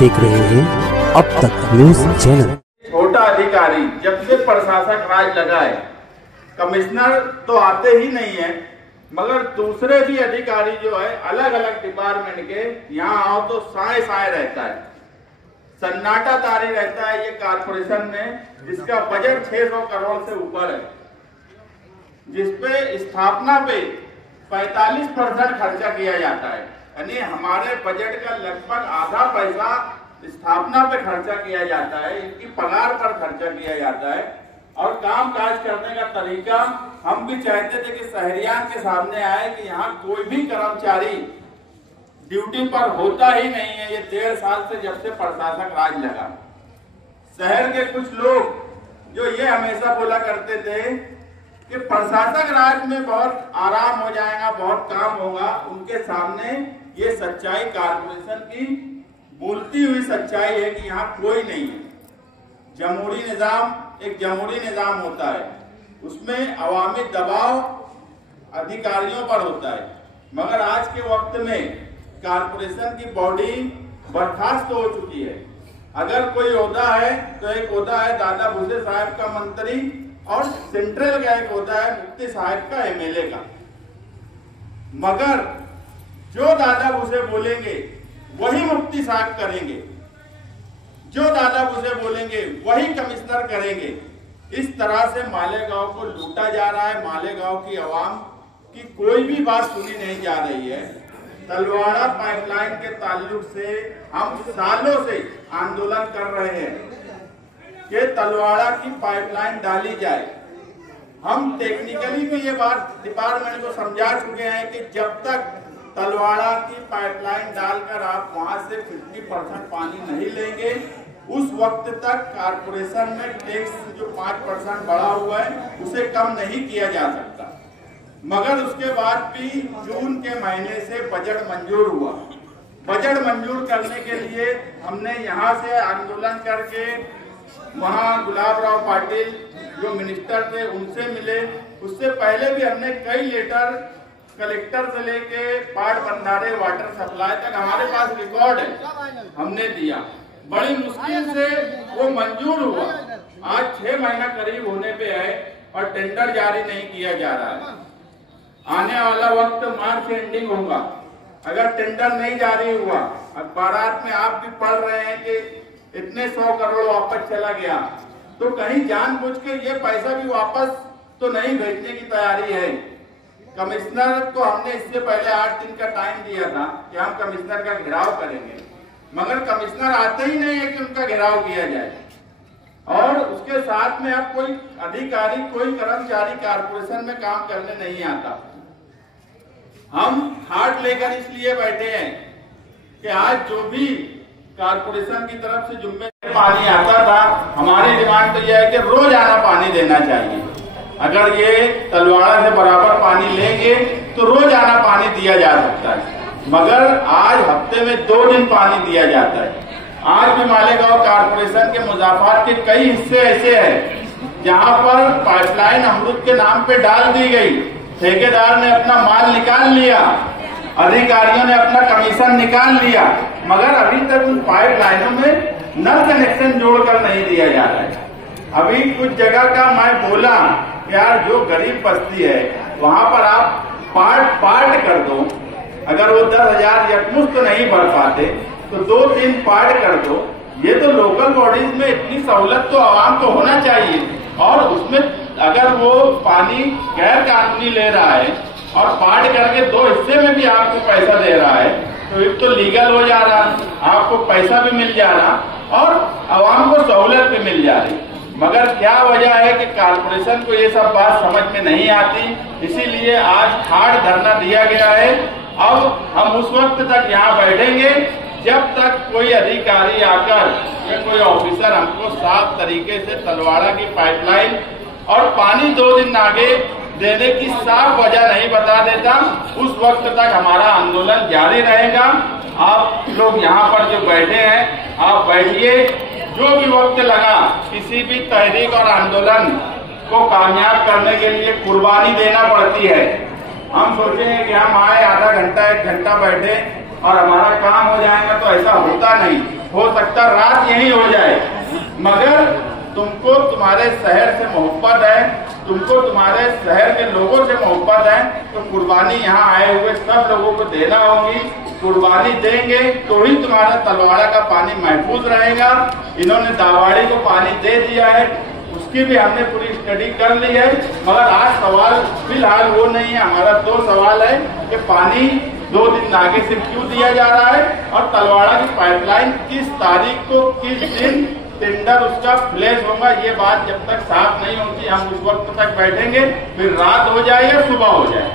देख रहे हैं अब तक न्यूज चैनल। छोटा अधिकारी जब से प्रशासक राज लगा है, कमिश्नर तो आते ही नहीं है, मगर दूसरे भी अधिकारी जो है अलग अलग डिपार्टमेंट के यहाँ आओ तो साए साए रहता है, सन्नाटा तारी रहता है। ये कारपोरेशन में जिसका बजट 600 करोड़ से ऊपर है, जिसपे स्थापना पे 45% खर्चा किया जाता है, यानी हमारे बजट का लगभग आधा पैसा स्थापना पे खर्चा किया जाता है, इनकी पगार पर खर्चा किया जाता है। और काम काज करने का तरीका हम भी चाहते थे कि शहरियान के सामने आए कि यहाँ कोई भी कर्मचारी ड्यूटी पर होता ही नहीं है। ये 1.5 साल से जब से प्रशासक राज लगा, शहर के कुछ लोग जो ये हमेशा बोला करते थे कि प्रशासक राज में बहुत आराम हो जाएगा, बहुत काम होगा, उनके सामने ये सच्चाई कारपोरेशन की बोलती हुई सच्चाई है कि यहाँ कोई नहीं है। जमहूरी निजाम एक जमहूरी निजाम होता है, उसमें अवामी दबाव अधिकारियों पर होता है, मगर आज के वक्त में कारपोरेशन की बॉडी बर्खास्त हो चुकी है। अगर कोई ओहदा है तो एक ओहदा है दादा भूसे साहब का मंत्री, और सेंट्रल का एक ओहदा है मुफ्ती साहब का एमएलए का। मगर जो दादा भूसे बोलेंगे वही मुफ्ती साहब करेंगे, जो दादा भूसे बोलेंगे वही कमिश्नर करेंगे। इस तरह से मालेगांव को लूटा जा रहा है। मालेगांव की आवाम की कोई भी बात सुनी नहीं जा रही है। तलवाड़ा पाइपलाइन के ताल्लुक से हम सालों से आंदोलन कर रहे हैं कि तलवाड़ा की पाइपलाइन डाली जाए। हम टेक्निकली भी ये बात डिपार्टमेंट को समझा चुके हैं कि जब तक तलवाड़ा की पाइपलाइन डालकर आप वहां से 50% पानी नहीं लेंगे, उस वक्त तक कारपोरेशन में टैक्स जो 5% बढ़ा हुआ है उसे कम नहीं किया जा सकता। मगर उसके बाद भी जून के महीने से बजट मंजूर हुआ। बजट मंजूर करने के लिए हमने यहाँ से आंदोलन करके वहाँ गुलाब राव पाटिल जो मिनिस्टर थे उनसे मिले। उससे पहले भी हमने कई लेटर कलेक्टर से लेके पाट बंधारे वाटर सप्लाई तक हमारे पास रिकॉर्ड है, हमने दिया। बड़ी मुश्किल से वो मंजूर हुआ। आज 6 महीना करीब होने पे है और टेंडर जारी नहीं किया जा रहा है। आने वाला वक्त मार्च एंडिंग होगा, अगर टेंडर नहीं जारी हुआ, अखबारात में आप भी पढ़ रहे हैं कि इतने 100 करोड़ वापस चला गया, तो कहीं जानबूझ के ये पैसा भी वापस तो नहीं भेजने की तैयारी है। कमिश्नर को हमने इससे पहले 8 दिन का टाइम दिया था कि हम कमिश्नर का घेराव करेंगे, मगर कमिश्नर आते ही नहीं है कि उनका घेराव किया जाए। और उसके साथ में अब कोई अधिकारी कोई कर्मचारी कारपोरेशन में काम करने नहीं आता। हम हाथ लेकर इसलिए बैठे हैं कि आज जो भी कारपोरेशन की तरफ से जिम्मेदारी पानी आता था, हमारी डिमांड तो यह है कि रोज आना पानी देना चाहिए। अगर ये तलवाड़ा से बराबर पानी लेंगे तो रोज आना पानी दिया जा सकता है, मगर आज हफ्ते में 2 दिन पानी दिया जाता है। आज भी मालेगांव कारपोरेशन के मुजाफर के कई हिस्से ऐसे हैं जहां पर पाइपलाइन अमृत के नाम पे डाल दी गई, ठेकेदार ने अपना माल निकाल लिया, अधिकारियों ने अपना कमीशन निकाल लिया, मगर अभी तक उन पाइपलाइनों में नल कनेक्शन जोड़कर नहीं दिया जा रहा है। अभी कुछ जगह का मैं बोला यार जो गरीब बस्ती है वहां पर आप पार्ट कर दो। अगर वो 10,000 यकमुश्त नहीं भर पाते तो 2-3 पार्ट कर दो। ये तो लोकल बॉडीज में इतनी सहूलत तो आवाम को होना चाहिए। और उसमें अगर वो पानी गैर कानूनी ले रहा है और पार्ट करके 2 हिस्से में भी आपको पैसा दे रहा है, तो एक तो लीगल हो जा रहा, आपको पैसा भी मिल जा रहा और आवाम को सहूलत भी मिल जा रही। मगर क्या वजह है कि कारपोरेशन को ये सब बात समझ में नहीं आती, इसीलिए आज खाड़ धरना दिया गया है। अब हम उस वक्त तक यहाँ बैठेंगे जब तक कोई अधिकारी आकर या कोई ऑफिसर हमको साफ तरीके से तलवाड़ा की पाइपलाइन और पानी 2 दिन आगे देने की साफ वजह नहीं बता देता, उस वक्त तक हमारा आंदोलन जारी रहेगा। आप लोग यहाँ पर जो बैठे हैं आप बैठिए। जो भी वक्त लगा किसी भी तहरीक और आंदोलन को कामयाब करने के लिए कुर्बानी देना पड़ती है। हम सोचे हैं कि हम आए आधा घंटा 1 घंटा बैठे और हमारा काम हो जाएगा, तो ऐसा होता नहीं। हो सकता रात यही हो जाए, मगर तुमको तुम्हारे शहर से मोहब्बत है, तुमको तुम्हारे शहर के लोगों से मोहब्बत है, तो कुर्बानी यहाँ आए हुए सब लोगों को देना होगी। कुर्बानी देंगे तो ही तुम्हारा तलवाड़ा का पानी महफूज रहेगा। इन्होंने दावाड़ी को पानी दे दिया है, उसकी भी हमने पूरी स्टडी कर ली है, मगर आज सवाल फिलहाल वो नहीं है। हमारा 2 सवाल है कि पानी 2 दिन आगे से क्यों दिया जा रहा है, और तलवाड़ा की पाइपलाइन किस तारीख को किस दिन टेंडर उसका फ्लैश होगा। ये बात जब तक साफ नहीं होती हम उस वक्त तक बैठेंगे, फिर रात हो जाए या सुबह हो जाए।